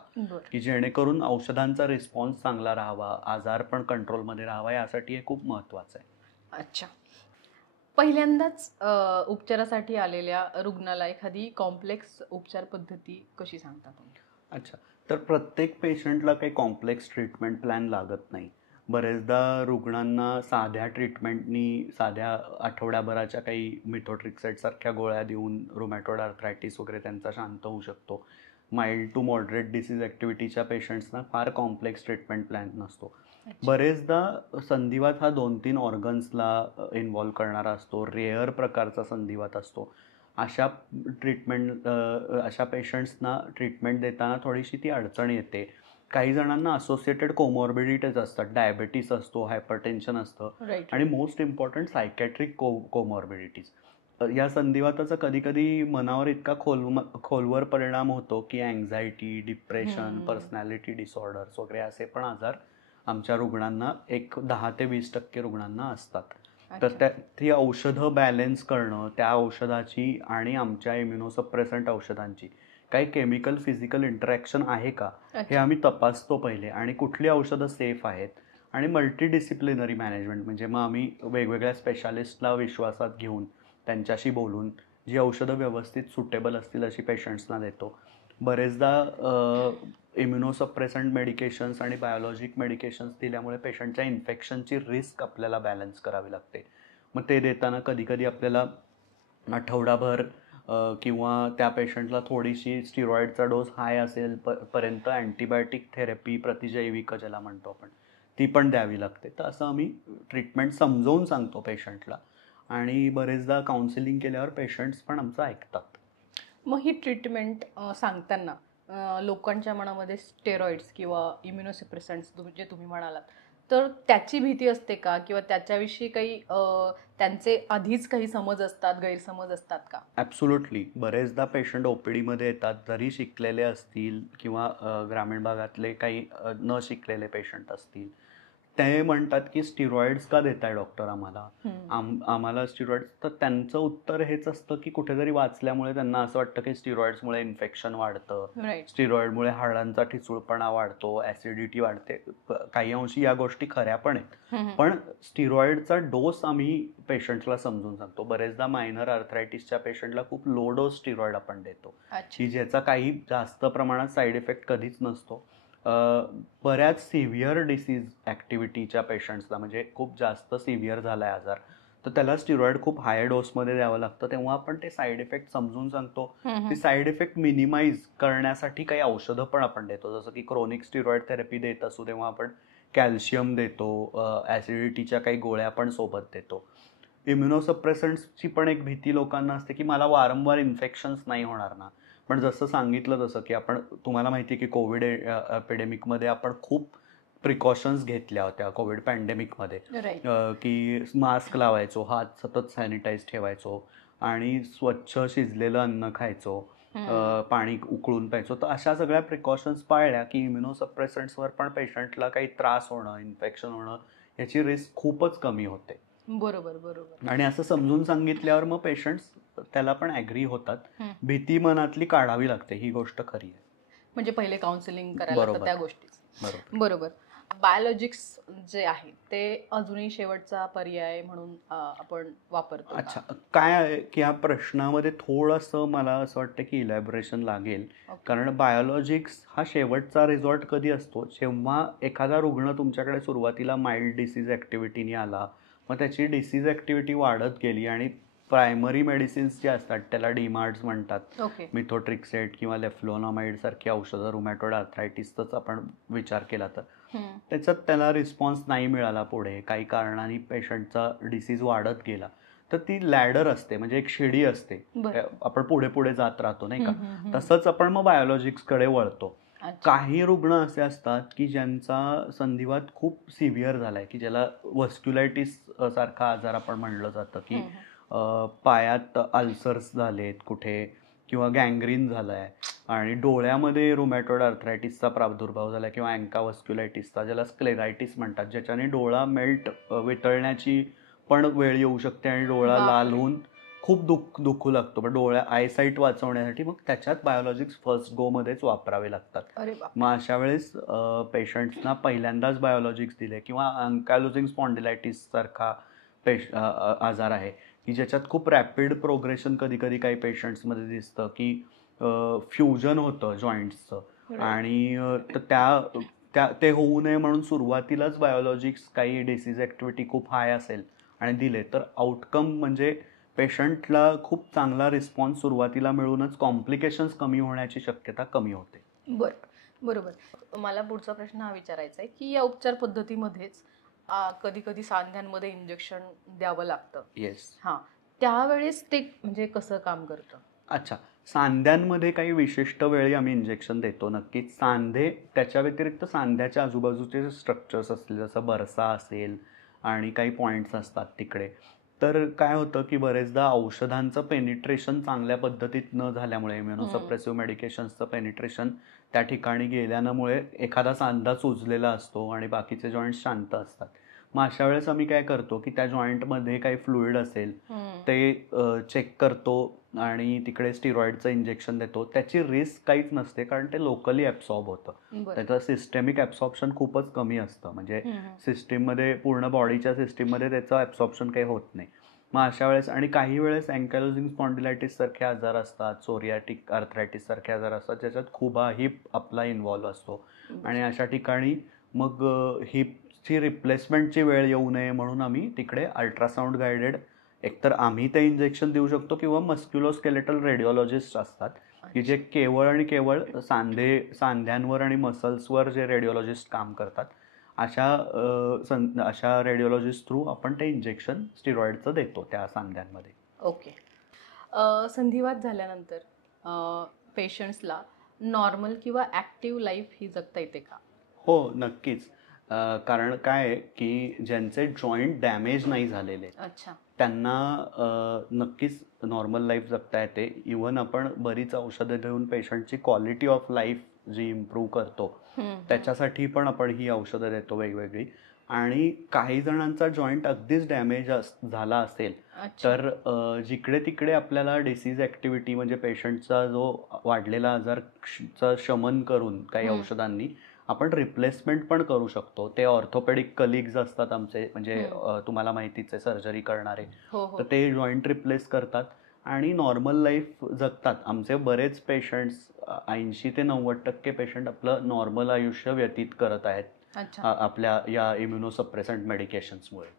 की जेणेकरून औषधांचा रिस्पॉन्स चांगला राहावा, आजार पण कंट्रोलमध्ये राहावा. यासाठी हे खूप महत्त्वाचं आहे. अच्छा. पहिल्यांदाच उपचारासाठी आलेल्या रुग्णाला एखादी कॉम्प्लेक्स उपचार पद्धती कशी सांगता तुम्ही? अच्छा. तर प्रत्येक पेशंटला काही कॉम्प्लेक्स ट्रीटमेंट प्लॅन लागत नाही. बरेचदा रुग्णांना साध्या ट्रीटमेंटनी, साध्या आठवड्याभराच्या काही मिथोट्रिक्सेटसारख्या गोळ्या देऊन रुमॅटॉइड आर्थरायटिस वगैरे त्यांचा शांत होऊ शकतो. माइल्ड टू मॉडरेट डिसीज ॲक्टिव्हिटीच्या पेशंट्सना फार कॉम्प्लेक्स ट्रीटमेंट प्लॅन नसतो. बरेचदा संधिवात हा 2-3 ऑर्गन्सला इन्व्हॉल्व करणारा असतो. रेअर प्रकारचा संधिवात असतो. अशा पेशंट्सना ट्रीटमेंट देताना थोडीशी ती अडचण येते. काही जणांना असोसिएटेड कोमॉर्बिडिटीज असतात. डायबिटीस असतो, हायपरटेन्शन असतं आणि मोस्ट इम्पॉर्टंट सायकॅट्रिक कोमॉर्बिडिटीज. या संधिवाताचा कधीकधी मनावर इतका खोलवर परिणाम होतो की अँझायटी, डिप्रेशन, पर्सनॅलिटी डिसऑर्डर्स वगैरे असे पण आजार आमच्या रुग्णांना, एक 10 ते 20% रुग्णांना असतात. तर ती औषधं बॅलन्स करणं, त्या औषधाची आणि आमच्या इम्युनोसप्रेसंट औषधांची काही केमिकल फिजिकल इंटरॅक्शन आहे का, हे आम्ही तपासतो पहिले. आणि कुठली औषधं सेफ आहेत. आणि मल्टीडिसिप्लिनरी मॅनेजमेंट, म्हणजे मग आम्ही वेगवेगळ्या स्पेशालिस्टला विश्वासात घेऊन त्यांच्याशी बोलून जी औषधं व्यवस्थित सुटेबल असतील अशी पेशंट्सना देतो. बरेचदा इम्युनोसप्रेसंट मेडिकेशन्स आणि बायोलॉजिक मेडिकेशन्स दिल्यामुळे पेशंटच्या इन्फेक्शनची रिस्क आपल्याला बॅलन्स करावी लागते. मग ते देताना कधीकधी आपल्याला आठवडाभर किंवा त्या पेशंटला थोडीशी स्टिरॉइडचा डोस हाय असेल पर्यंत अँटीबायोटिक थेरपी, प्रतिजैविक ज्याला म्हणतो आपण, ती पण द्यावी लागते. तर असं आम्ही ट्रीटमेंट समजावून सांगतो पेशंटला. आणि बरेचदा काउन्सिलिंग केल्यावर पेशंट्स पण आमचं ऐकतात. मग ही ट्रीटमेंट सांगताना लोकांच्या मनामध्ये स्टेरॉइड्स किंवा इम्युनोसप्रेसंट्स जे तुम्ही म्हणालात, तर त्याची भीती असते का, किंवा त्याच्याविषयी काही त्यांचे आधीच काही समज असतात, गैरसमज असतात का? ॲब्सोल्युटली. बरेचदा पेशंट OPDमध्ये येतात, जरी शिकलेले असतील किंवा ग्रामीण भागातले काही न शिकलेले पेशंट असतील, ते म्हणतात की स्टिरॉइड्स का देताय डॉक्टर आम्हाला, आम्हाला स्टिरॉइड्स. तर त्यांचं उत्तर हेच असतं की कुठेतरी वाचल्यामुळे त्यांना असं वाटतं की स्टिरॉइड्समुळे इन्फेक्शन वाढतं, स्टिरॉइडमुळे हाडांचा ठिसूळपणा वाढतो, ॲसिडिटी वाढते. काही अंशी या गोष्टी खऱ्या पण आहेत. पण स्टिरॉइडचा डोस आम्ही पेशंट्सला समजून सांगतो. बरेचदा मायनर आर्थरायटिसच्या पेशंटला खूप लो डोस स्टिरॉइड आपण देतो, की ज्याचा काही जास्त प्रमाणात साईड इफेक्ट कधीच नसतो. बऱ्याच सिव्हिअर डिसीज ॲक्टिव्हिटीच्या पेशंट्सला, म्हणजे खूप जास्त सिव्हिअर झाला आहे आजार, तर त्याला स्टिरॉइड खूप हाय डोसमध्ये द्यावं लागतं. तेव्हा आपण ते साईड इफेक्ट समजून सांगतो. ती साईड इफेक्ट मिनिमाइज करण्यासाठी काही औषधं पण आपण देतो. जसं की क्रोनिक स्टिरॉइड थेरपी देत असू तेव्हा आपण कॅल्शियम देतो, ॲसिडिटीच्या काही गोळ्या पण सोबत देतो. इम्युनोसप्रेसंट्सची पण एक भीती लोकांना असते की मला वारंवार इन्फेक्शन्स नाही होणार ना. पण जसं सांगितलं तसं की आपण तुम्हाला माहिती आहे की कोविड एपिडेमिकमध्ये आपण खूप प्रिकॉशन्स घेतल्या होत्या कोविड पॅन्डेमिकमध्ये. राईट. की मास्क लावायचो, हात सतत सॅनिटाईज ठेवायचो आणि स्वच्छ शिजलेलं अन्न खायचो, पाणी उकळून प्यायचो. तर अशा सगळ्या प्रिकॉशन्स पाळल्या की इम्युनोसप्रेसंट्सवर पण पेशंटला काही त्रास होणं, इन्फेक्शन होणं याची रिस्क खूपच कमी होते. बरोबर बरोबर. आणि असं समजून सांगितल्यावर मग पेशंट्स त्याला पण ॲग्री होतात. भीती मनातली काढावी लागते, ही गोष्ट खरी आहे. म्हणजे पहिले काउन्सिलिंग करायला लागतं त्या गोष्टी. बरोबर. बायोलॉजिक्स जे आहे ते अजूनही शेवटचा पर्याय म्हणून आपण वापरतो. अच्छा, काय आहे की ह्या प्रश्नामध्ये थोडंसं मला असं वाटतं की इलॅबोरेशन लागेल. कारण बायोलॉजिक्स हा शेवटचा रिसॉर्ट कधी असतो, जेव्हा एखादा रुग्ण तुमच्याकडे सुरुवातीला माइल्ड डिसीज ॲक्टिव्हिटीने आला, मग त्याची डिसीज ॲक्टिव्हिटी वाढत गेली आणि प्रायमरी मेडिसिन्स जे असतात त्याला डीमार्ट्स म्हणतात. मिथोट्रिक्सेट किंवा लेफ्लोनामाइड सारखी औषधं रुमॅटॉइड आर्थरायटिसचाच आपण विचार केला तर त्याच्यात त्याला रिस्पॉन्स नाही मिळाला, पुढे काही कारणाने पेशंटचा डिसीज वाढत गेला, तर ती लॅडर असते, म्हणजे एक शिडी असते, आपण पुढे पुढे जात राहतो नाही का. तसंच आपण मग बायोलॉजिक्सकडे वळतो. काही रुग्ण असे असतात की ज्यांचा संधिवात खूप सिव्हिअर झालाय, की ज्याला व्हस्क्युलायटिस सारखा आजार आपण म्हणलं जातं, की पायात अल्सर्स झालेत कुठे किंवा गँग्रीन झालाय आणि डोळ्यामध्ये रुमॅटॉइड आर्थरायटिसचा प्रादुर्भाव झाला किंवा अँकाव्हस्क्युलायटिसचा, ज्याला स्क्लेरायटिस म्हणतात, ज्याच्याने डोळा वितळण्याची पण वेळ येऊ शकते आणि डोळा लाल होऊन खूप दुखू लागतो. पण आयसाईट वाचवण्यासाठी मग त्याच्यात बायोलॉजिक्स फर्स्ट गो मध्येच वापरावे लागतात. मग अशा वेळेस पेशंट्सना पहिल्यांदाच बायोलॉजिक्स दिले किंवा अँकायलोजिंग स्पॉन्डिलायटिस सारखा आजार आहे की ज्याच्यात खूप रॅपिड प्रोग्रेशन कधी कधी काही पेशंट्समध्ये दिसतं की फ्युजन होतं जॉईंट्सचं आणि ते होऊ नये म्हणून सुरुवातीलाच बायोलॉजिक्स काही डिसीज ॲक्टिव्हिटी खूप हाय असेल आणि दिले तर आउटकम म्हणजे पेशंटला खूप चांगला रिस्पॉन्स सुरुवातीला मिळूनच कॉम्प्लिकेशन्स कमी होण्याची शक्यता कमी होते. बरोबर. मला पुढचा प्रश्न हा विचारायचा आहे की या उपचार पद्धतीमध्येच कधी कधी सांध्यांमध्ये इंजेक्शन द्यावं लागतं. येस. त्यावेळेस ते म्हणजे कसं काम करतं? अच्छा, सांध्यांमध्ये काही विशिष्ट वेळी आम्ही इंजेक्शन देतो नक्कीच. सांधे त्याच्या व्यतिरिक्त सांध्याच्या आजूबाजूचे स्ट्रक्चर्स असले, जसं बरसा असेल आणि काही पॉईंट्स असतात तिकडे, तर काय होतं की बरेचदा औषधांचं पेनिट्रेशन चांगल्या पद्धतीत न झाल्यामुळे, इम्युनोसप्रेसिव्ह मेडिकेशन्सचं पेनिट्रेशन त्या ठिकाणी गेल्यामुळे एखादा सांधा सुजलेला असतो आणि बाकीचे जॉईंट्स शांत असतात. मग अशा वेळेस आम्ही काय करतो की त्या जॉईंटमध्ये काही फ्लुइड असेल ते चेक करतो आणि तिकडे स्टिरॉइडचं इंजेक्शन देतो. त्याची रिस्क काहीच नसते कारण ते लोकली ॲब्सॉर्ब होतं. त्याचं सिस्टेमिक ॲब्सॉर्प्शन खूपच कमी असतं, म्हणजे सिस्टीममध्ये, पूर्ण बॉडीच्या सिस्टीममध्ये त्याचं ॲब्सॉर्प्शन काही होत नाही. मग अशा वेळेस आणि काही वेळेस अँकायलोजिंग स्पॉन्डिलायटिस सारखे आजार असतात, सोरियाटिक आर्थरायटिस सारखे आजार असतात, ज्याच्यात खुबा हिप आपला इन्व्हॉल्व असतो आणि अशा ठिकाणी मग हिपची रिप्लेसमेंटची वेळ येऊ नये म्हणून आम्ही तिकडे अल्ट्रासाऊंड गायडेड एकतर आम्ही ते इंजेक्शन देऊ शकतो किंवा मस्क्युलोस्केलेटल रेडिओलॉजिस्ट असतात की जे केवळ आणि केवळ सांध्यांवर आणि मसल्सवर जे रेडिओलॉजिस्ट काम करतात, अशा रेडिओलॉजिस्ट थ्रू आपण ते इंजेक्शन स्टिरॉइडचं देतो त्या सांध्यांमध्ये. संधिवात झाल्यानंतर पेशंट्सला नॉर्मल किंवा ॲक्टिव्ह लाईफ ही जगता येते का? हो, नक्कीच. कारण काय आहे की ज्यांचे जॉईंट डॅमेज नाही झालेले त्यांना नक्कीच नॉर्मल लाईफ जगता येते. इव्हन आपण बरीच औषधं देऊन पेशंटची क्वालिटी ऑफ लाईफ जी इम्प्रूव्ह करतो त्याच्यासाठी पण आपण ही औषधं देतो वेगवेगळी. आणि काही जणांचा जॉईंट अगदीच डॅमेज झाला असेल तर जिकडे तिकडे आपल्याला डिसीज ॲक्टिव्हिटी म्हणजे पेशंटचा जो वाढलेला आजारचा शमन करून काही औषधांनी आपण रिप्लेसमेंट पण करू शकतो. ते ऑर्थोपेडिक कलिग्ज असतात आमचे, म्हणजे तुम्हाला माहितीच आहे, सर्जरी करणारे, तर ते जॉईंट रिप्लेस करतात आणि नॉर्मल लाईफ जगतात. आमचे बरेच पेशंट्स 80 ते 90% पेशंट आपलं नॉर्मल आयुष्य व्यतीत करत आहेत आपल्या या इम्युनोसप्रेसंट मेडिकेशन्समुळे.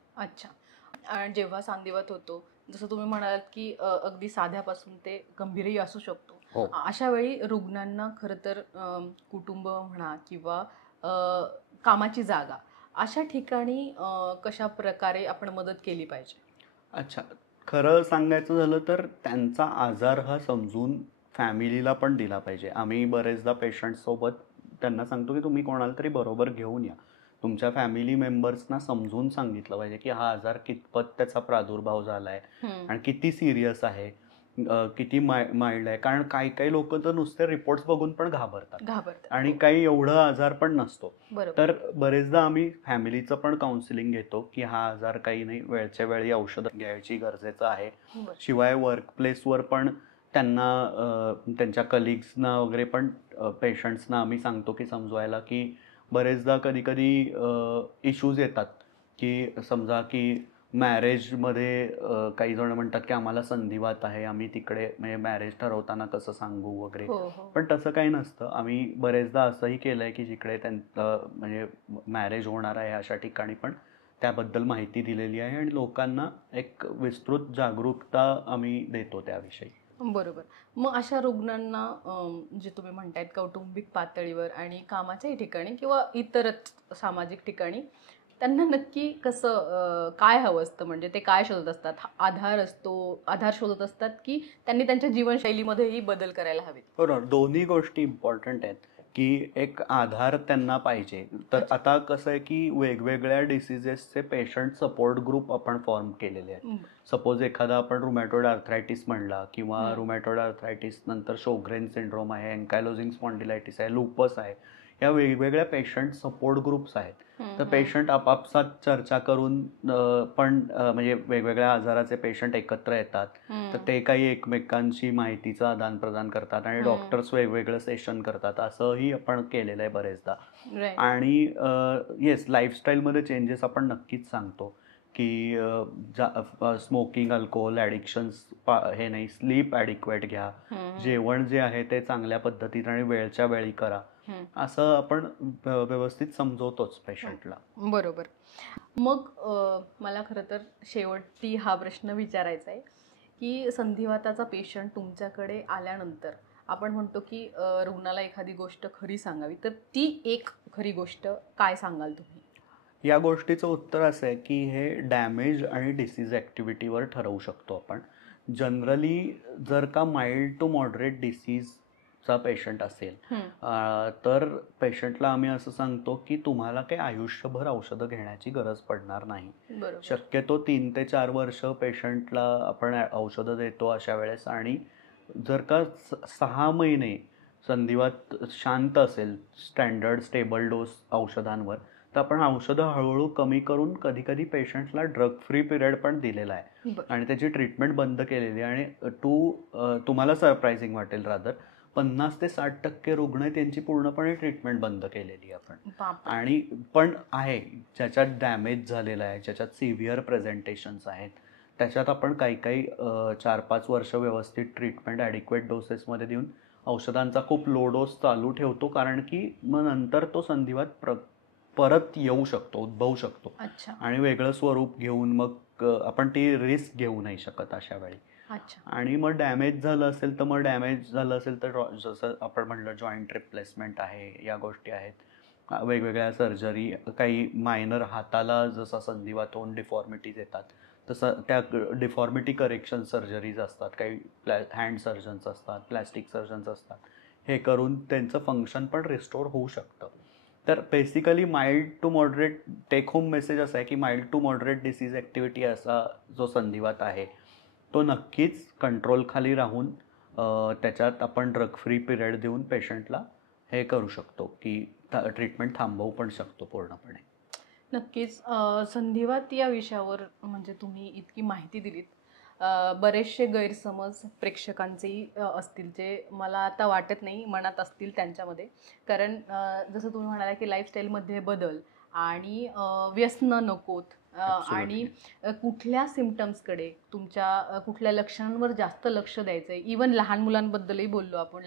आणि जेव्हा सांधिवात होतो, जसं तुम्ही म्हणालात की अगदी साध्यापासून ते गंभीरही असू शकतो, अशा वेळी रुग्णांना खरं तर कुटुंब म्हणा किंवा कामाची जागा, अशा ठिकाणी कशा प्रकारे आपण मदत केली पाहिजे? अच्छा, खरं सांगायचं झालं तर त्यांचा आजार हा समजून फॅमिलीला पण दिला पाहिजे. आम्ही बरेचदा पेशंटसोबत त्यांना सांगतो की तुम्ही कोणाला तरी बरोबर घेऊन या. तुमच्या फॅमिली मेंबर्सना समजून सांगितलं पाहिजे की हा आजार कितपत त्याचा प्रादुर्भाव झाला आहे आणि किती सिरियस आहे, किती माइल्ड आहे. कारण काही काही लोक तर नुसते रिपोर्ट्स बघून पण घाबरतात आणि काही एवढं आजार पण नसतो. तर बरेचदा आम्ही फॅमिलीचं पण काउन्सिलिंग घेतो की हा आजार काही नाही, वेळच्या वेळी औषधं घ्यायची गरजेचं आहे. शिवाय वर्कप्लेसवर पण त्यांना त्यांच्या कलिग्सना वगैरे पण पेशंट्सना आम्ही सांगतो की समजवायला की बरेचदा कधी कधी इश्यूज येतात की समजा की मॅरेजमध्ये काही जण म्हणतात की आम्हाला संधिवात आहे, आम्ही तिकडे म्हणजे मॅरेज ठरवताना कसं सांगू वगैरे. पण तसं काही नसतं. आम्ही बरेचदा असंही केलं आहे की जिकडे त्यांचं म्हणजे मॅरेज होणार आहे अशा ठिकाणी पण त्याबद्दल माहिती दिलेली आहे आणि लोकांना एक विस्तृत जागरूकता आम्ही देतो त्याविषयी. बरोबर. मग अशा रुग्णांना जे तुम्ही म्हणतायत कौटुंबिक पातळीवर आणि कामाच्याही ठिकाणी किंवा इतरच सामाजिक ठिकाणी त्यांना नक्की कसं काय हवं असतं, म्हणजे ते काय शोधत असतात? आधार शोधत असतात की त्यांनी त्यांच्या जीवनशैलीमध्येही बदल करायला हवेत? बरोबर, दोन्ही गोष्टी इम्पॉर्टंट आहेत की एक आधार त्यांना पाहिजे. तर आता कसं आहे की वेगवेगळ्या डिसिजेसचे पेशंट सपोर्ट ग्रुप आपण फॉर्म केलेले आहेत. सपोज एखादा आपण रुमॅटॉइड आर्थरायटिस म्हणला किंवा रुमॅटॉइड आर्थरायटिस नंतर शोग्रेन सिंड्रोम आहे, एन्कायलोजिंग स्पॉन्डिलायटिस आहे, लुपस आहे, या वेगवेगळ्या पेशंट सपोर्ट ग्रुप्स आहेत. तर पेशंट आपापसात चर्चा करून पण म्हणजे वेगवेगळ्या आजाराचे पेशंट एकत्र येतात. तर ते काही एकमेकांशी माहितीचं आदान प्रदान करतात आणि डॉक्टर्स वेगवेगळं सेशन करतात. असंही आपण केलेलं आहे बरेचदा. आणि येस, लाईफस्टाईलमध्ये चेंजेस आपण नक्कीच सांगतो की स्मोकिंग, अल्कोहोल ॲडिक्शन्स हे नाही, स्लीप ॲडिक्वेट घ्या, जेवण जे आहे ते चांगल्या पद्धतीने आणि वेळच्या वेळी करा, असं आपण व्यवस्थित समजवतोच पेशंटला. बरोबर. मग मला खरं तर शेवटी हा प्रश्न विचारायचा आहे की संधिवाताचा पेशंट तुमच्याकडे आल्यानंतर आपण म्हणतो की रुग्णाला एखादी गोष्ट खरी सांगावी, तर ती एक खरी गोष्ट काय सांगाल तुम्ही? या गोष्टीचं उत्तर असं आहे की हे डॅमेज आणि डिसीज ॲक्टिव्हिटीवर ठरवू शकतो आपण. जनरली जर का माइल्ड टू मॉडरेट डिसीजचा पेशंट असेल तर पेशंटला आम्ही असं सांगतो की तुम्हाला काही आयुष्यभर औषधं घेण्याची गरज पडणार नाही. शक्यतो 3 ते 4 वर्ष पेशंटला आपण औषधं देतो अशा वेळेस. आणि जर का 6 महिने संधिवात शांत असेल स्टँडर्ड स्टेबल डोस औषधांवर, तर आपण औषधं हळूहळू कमी करून कधी कधी पेशंटला ड्रग फ्री पिरियड पण दिलेला आहे आणि त्याची ट्रीटमेंट बंद केलेली आहे. आणि तुम्हाला सरप्रायझिंग वाटेल, रादर 50 ते 60% रुग्ण त्यांची पूर्णपणे ट्रीटमेंट बंद केलेली आहे आपण. आणि पण आहे ज्याच्यात डॅमेज झालेला आहे, ज्याच्यात सिव्हिअर प्रेझेंटेशन्स आहेत, त्याच्यात आपण काही 4-5 वर्ष व्यवस्थित ट्रीटमेंट ॲडिक्वेट डोसेसमध्ये देऊन औषधांचा खूप लो डोस चालू ठेवतो. कारण की मग नंतर तो संधिवात परत येऊ शकतो, उद्भवू शकतो आणि वेगळं स्वरूप घेऊन मग आपण ती रिस्क घेऊ नाही शकत अशा वेळी. आणि मग डॅमेज झालं असेल तर जसं आपण म्हणलं जॉईंट रिप्लेसमेंट आहे, या गोष्टी आहेत. वेगवेगळ्या सर्जरी, काही मायनर हाताला जसा संधिवात होऊन डिफॉर्मिटीज येतात तसं त्या डिफॉर्मिटी करेक्शन सर्जरीज असतात, काही हँड सर्जन्स असतात, प्लॅस्टिक सर्जन्स असतात. हे करून त्यांचं फंक्शन पण रिस्टोर होऊ शकतं. तर basically mild to moderate take home message असा आहे की mild to moderate disease activity असा जो संधिवात आहे तो नक्कीच कंट्रोलखाली राहून त्याच्यात आपण ड्रग फ्री पिरियड देऊन पेशंटला हे करू शकतो की ट्रीटमेंट थांबवू पण शकतो पूर्णपणे. नक्कीच. संधिवात या विषयावर म्हणजे तुम्ही इतकी माहिती दिलीत, बरेचसे गैरसमज प्रेक्षकांचेही असतील जे मला आता वाटत नाही मनात असतील त्यांच्यामध्ये. कारण जसं तुम्ही म्हणाला की लाईफस्टाईलमध्ये बदल आणि व्यसनं नकोत आणि कुठल्या सिम्पटम्सकडे तुमच्या कुठल्या लक्षणांवर जास्त लक्ष द्यायचं आहे. इवन लहान मुलांबद्दलही बोललो आपण.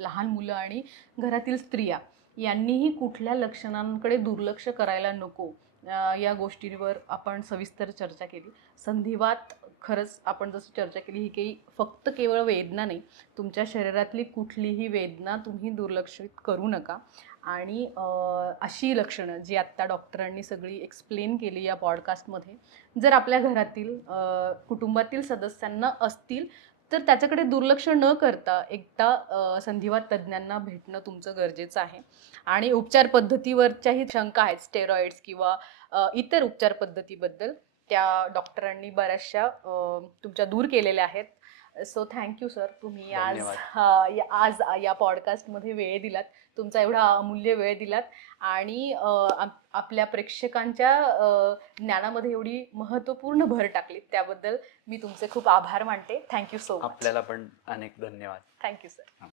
लहान मुलं आणि घरातील स्त्रिया यांनीही कुठल्या लक्षणांकडे दुर्लक्ष करायला नको, या गोष्टींवर आपण सविस्तर चर्चा केली. संधिवात खरंच आपण जसं चर्चा केली, ही काही फक्त केवळ वेदना नाही, तुमच्या शरीरातली कुठलीही वेदना तुम्ही दुर्लक्षित करू नका. आणि अशी लक्षणं जी आत्ता डॉक्टरांनी सगळी एक्सप्लेन केली या पॉडकास्टमध्ये, जर आपल्या घरातील कुटुंबातील सदस्यांना असतील तर त्याच्याकडे दुर्लक्ष न करता एकदा संधिवात तज्ज्ञांना भेटणं तुमचं गरजेचं आहे. आणि उपचार पद्धतीवरच्याही शंका आहेत, स्टेरॉइड्स किंवा इतर उपचार पद्धतीबद्दल, त्या डॉक्टरांनी बऱ्याचशा तुमच्या दूर केलेल्या आहेत. सो थँक्यू सर, तुम्ही आज या पॉडकास्टमध्ये वेळ दिलात, तुमचा एवढा अमूल्य वेळ दिलात आणि आपल्या प्रेक्षकांच्या ज्ञानामध्ये एवढी महत्त्वपूर्ण भर टाकली, त्याबद्दल मी तुमचे खूप आभार मानते. Thank you so much. आपल्याला पण अनेक धन्यवाद. Thank you sir.